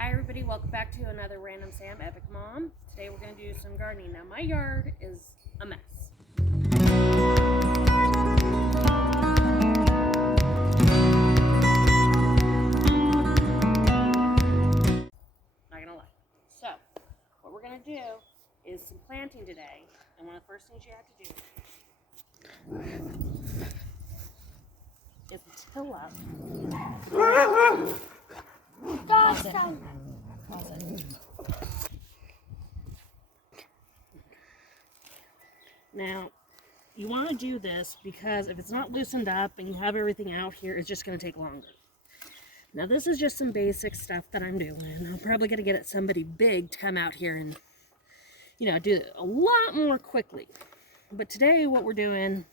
Hi everybody, welcome back to another Random Sam Epic Mom. Today we're going to do some gardening. Now my yard is a mess. Not gonna lie. So, what we're going to do is some planting today. And one of the first things you have to do is till up. Pause it. Pause it. Now, you want to do this because if it's not loosened up and you have everything out here, it's just going to take longer. Now, this is just some basic stuff that I'm doing. I'm probably going to get somebody big to come out here and, do it a lot more quickly. But today, what we're doing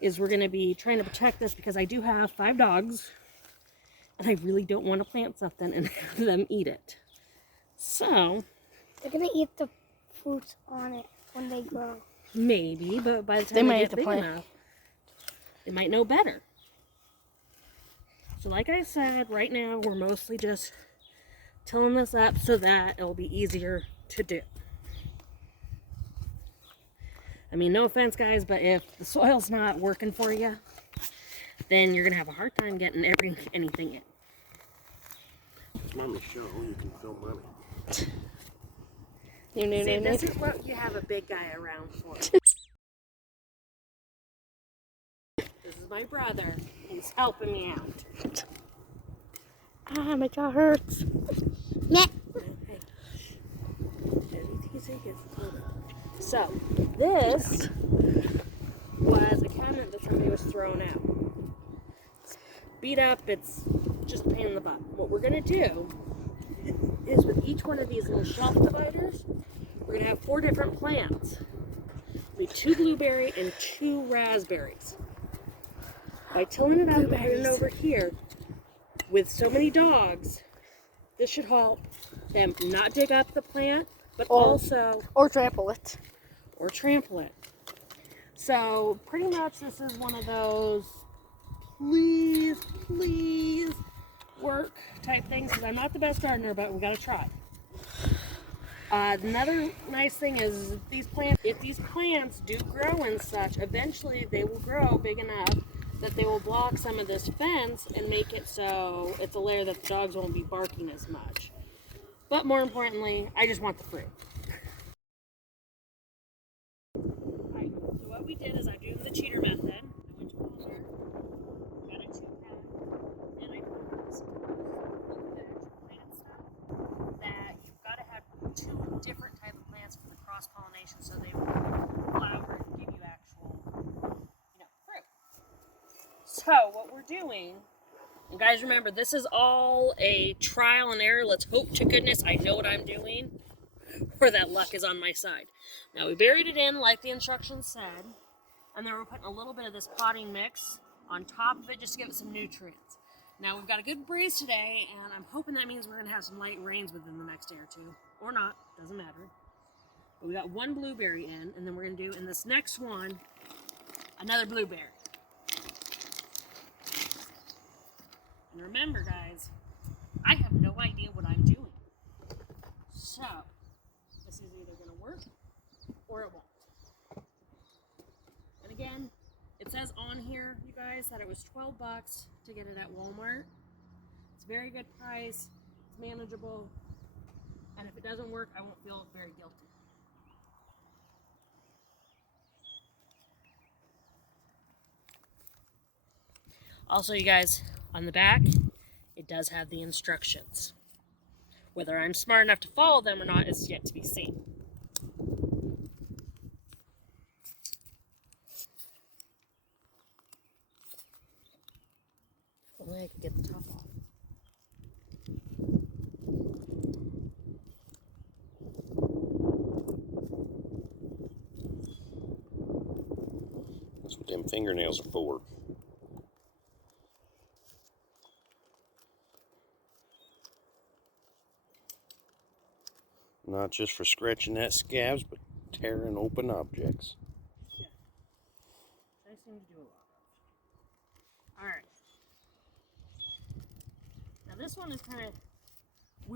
is we're going to be trying to protect this because I do have 5 dogs. And I really don't want to plant something and have them eat it. So, they're gonna eat the fruits on it when they grow. Maybe, but by the time they get big enough, they might know better. So like I said, right now we're mostly just tilling this up so that it'll be easier to do. I mean, no offense guys, but if the soil's not working for you, then you're gonna have a hard time getting anything in. It's Mommy's show, you can film Mommy. See, this is what you have a big guy around for. This is my brother. He's helping me out. Ah, my jaw hurts. Meh. So, this was a cabinet that somebody was throwing out. It's beat up, it's just a pain in the butt. What we're going to do is with each one of these little shelf dividers, we're going to have 4 different plants. We have 2 blueberry and 2 raspberries. By tilling it up and putting it over here, with so many dogs, this should help them not dig up the plant, but also... Or trample it. Or trample it. So, pretty much this is one of those please work type things, because I'm not the best gardener, but we got to try. Another nice thing is if these plants do grow and such, eventually they will grow big enough that they will block some of this fence and make it so it's a layer that the dogs won't be barking as much. But more importantly, I just want the fruit. Alright, so what we did is I do the cheater method. I went to Walmart, got a 2-pack, and I put some plant stuff that you've got to have 2 different type of plants for the cross-pollination so they will flower and give you actual, fruit. So what we're doing, and guys remember, this is all a trial and error. Let's hope to goodness I know what I'm doing or that luck is on my side. Now we buried it in like the instructions said, and then we're putting a little bit of this potting mix on top of it just to give it some nutrients. Now we've got a good breeze today, and I'm hoping that means we're going to have some light rains within the next day or 2. Or not, doesn't matter. But we got 1 blueberry in, and then we're going to do in this next one, another blueberry. And remember guys, I have no idea what I'm doing. So, this is either going to work or it won't. And again, it says on here, you guys, that it was $12 to get it at Walmart. It's a very good price. It's manageable. And if it doesn't work, I won't feel very guilty. Also, you guys, on the back, it does have the instructions. Whether I'm smart enough to follow them or not is yet to be seen. Only I could get the top off. That's what them fingernails are for. Not just for scratching at scabs, but tearing open objects. Yeah. Nice thing to do a lot of. Alright. Now this one is kind of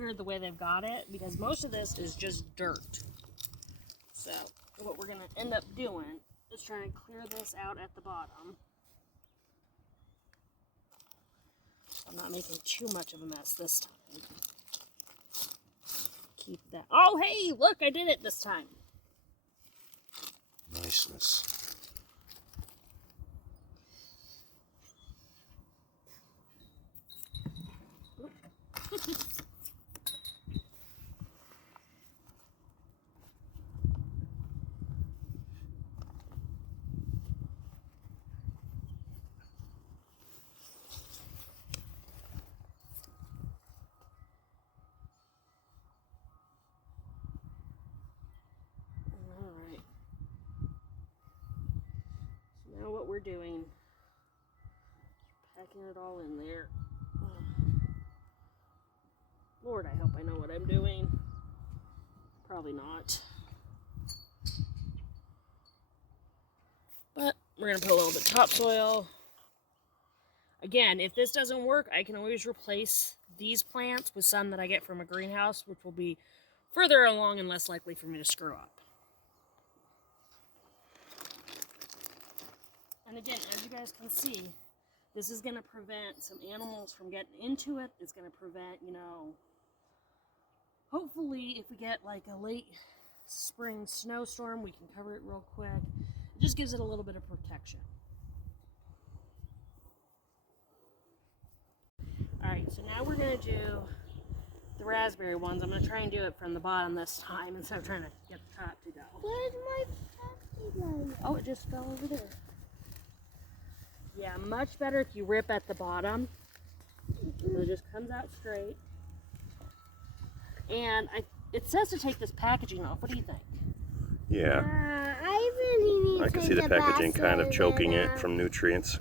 weird the way they've got it because most of this is just dirt. So what we're gonna end up doing is trying to clear this out at the bottom. I'm not making too much of a mess this time. Keep that. Oh, hey, look, I did it this time. Niceness. Alright. So now what we're doing, packing it all in there. Lord, I hope I know what I'm doing. Probably not. But we're going to put a little bit of topsoil. Again, if this doesn't work, I can always replace these plants with some that I get from a greenhouse, which will be further along and less likely for me to screw up. And again, as you guys can see, this is going to prevent some animals from getting into it. It's going to prevent, you know, hopefully if we get like a late spring snowstorm, we can cover it real quick. It just gives it a little bit of protection. Alright, so now we're going to do the raspberry ones. I'm going to try and do it from the bottom this time instead of trying to get the top to go. Where's my package? Oh, it just fell over there. Yeah, much better if you rip at the bottom. So it just comes out straight. And it says to take this packaging off. What do you think? Yeah. I really need I to can see the packaging kind of choking it from nutrients.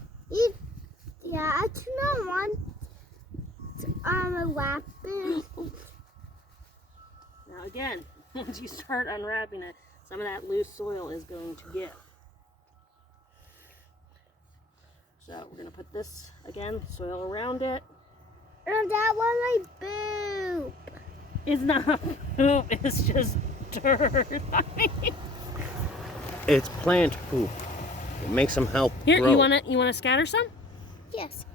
Yeah, I do not want a weapon. Now again, once you start unwrapping it, some of that loose soil is going to get. So we're going to put this, again, soil around it. And that was my boob. It's not poop, it's just dirt. It's plant poop. It makes them help Here, grow. you wanna scatter some? Yes.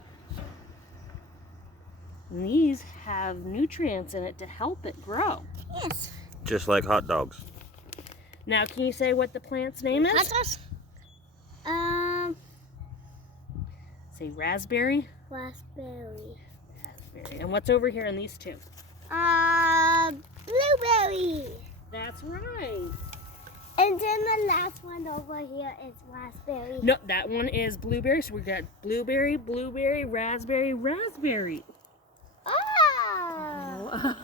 And these have nutrients in it to help it grow. Yes. Just like hot dogs. Now, can you say what the plant's name is? Say raspberry. Raspberry. Raspberry. And what's over here in these two? Blueberry. That's right. And then the last one over here is raspberry. No, that one is blueberry. So we got blueberry, blueberry, raspberry, raspberry. Oh.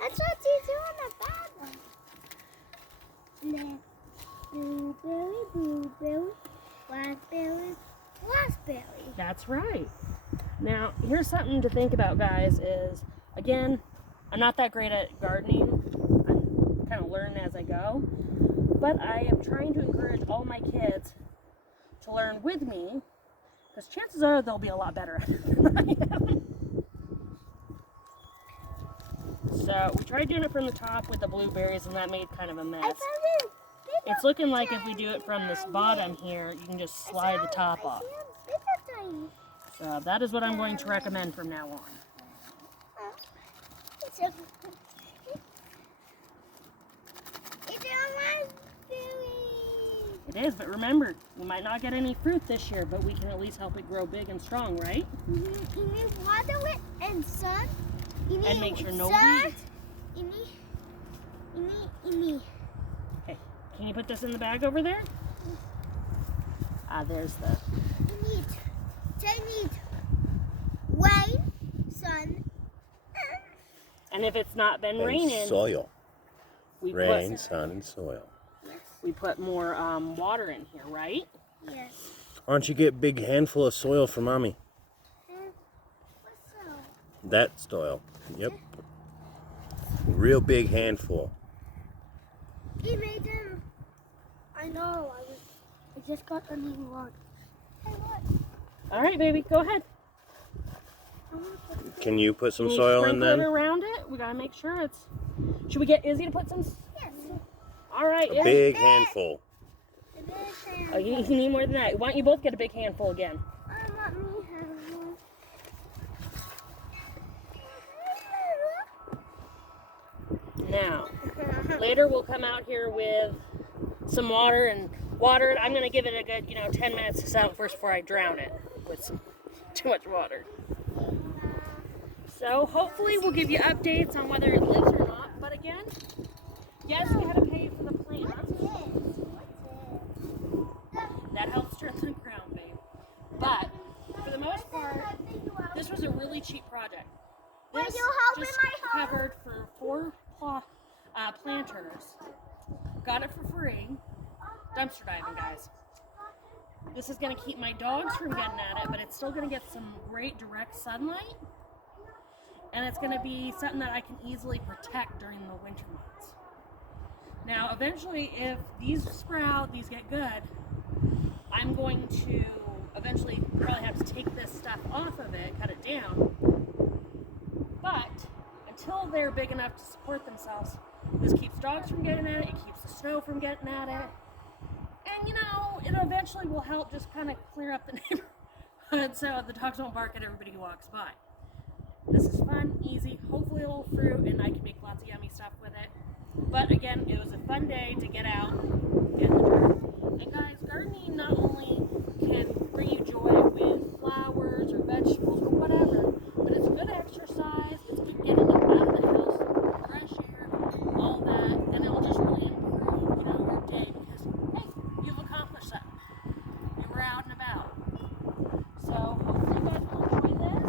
That's what you do on the bad one. Blueberry, blueberry, raspberry, raspberry. That's right. Now, here's something to think about, guys, is, again, I'm not that great at gardening. I'm kind of learning as I go. But I am trying to encourage all my kids to learn with me, because chances are they'll be a lot better at it than I am. So, we tried doing it from the top with the blueberries, and that made kind of a mess. It's looking like if we do it from this bottom here, you can just slide the top off. So that is what I'm going to recommend from now on. It is, but remember, we might not get any fruit this year, but we can at least help it grow big and strong, right? You need water it and sun. And make sure no weeds. Okay, can you put this in the bag over there? Ah, there's the... I need rain, sun. And if it's not been And raining, soil. we Rain, sun, and soil. put more water in here, right? Yes. Why don't you get a big handful of soil for Mommy? What's up? That soil. Yep. Real big handful. He made them. I know. I just got a new one. Hey, what? All right, baby, go ahead. Can you put some Can you soil in sprinkle it then? around it? We gotta make sure it's. Should we get Izzy to put some? Yes. All right, A Izzy. big handful. Oh, you need more than that. Why don't you both get a big handful again? I want me to have one. Now, later we'll come out here with some water and water it. I'm gonna give it a good, 10 minutes to settle first before I drown it with some too much water. So hopefully we'll give you updates on whether it lives or not. But again, yes, you had to pay for the plants. That helps strengthen the ground, babe. But for the most part, this was a really cheap project. This just covered for 4 planters. Got it for free. Dumpster diving, guys. This is going to keep my dogs from getting at it, but it's still going to get some great direct sunlight. And it's going to be something that I can easily protect during the winter months. Now, eventually, if these sprout, these get good, I'm going to eventually probably have to take this stuff off of it, cut it down. But until they're big enough to support themselves, this keeps dogs from getting at it, it keeps the snow from getting at it. And it eventually will help just kind of clear up the neighborhood so the dogs won't bark at everybody who walks by. This is fun, easy, hopefully it'll fruit and I can make lots of yummy stuff with it. But again, it was a fun day to get out, get in the dirt. And guys, gardening not only can bring you joy with flowers or vegetables or whatever, but it's good exercise, it's good getting out of the house, fresh air, all that, and it'll just really improve, your day because, hey, you've accomplished something. You were out and about. So hopefully you guys will enjoy this.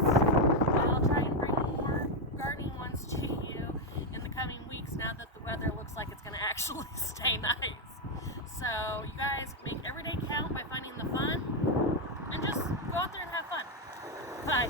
I'll try and bring more gardening ones to you in the coming weeks now that the weather looks like it's going to actually stay nice. So you guys make every day count by finding the fun and just go out there and have fun. Bye.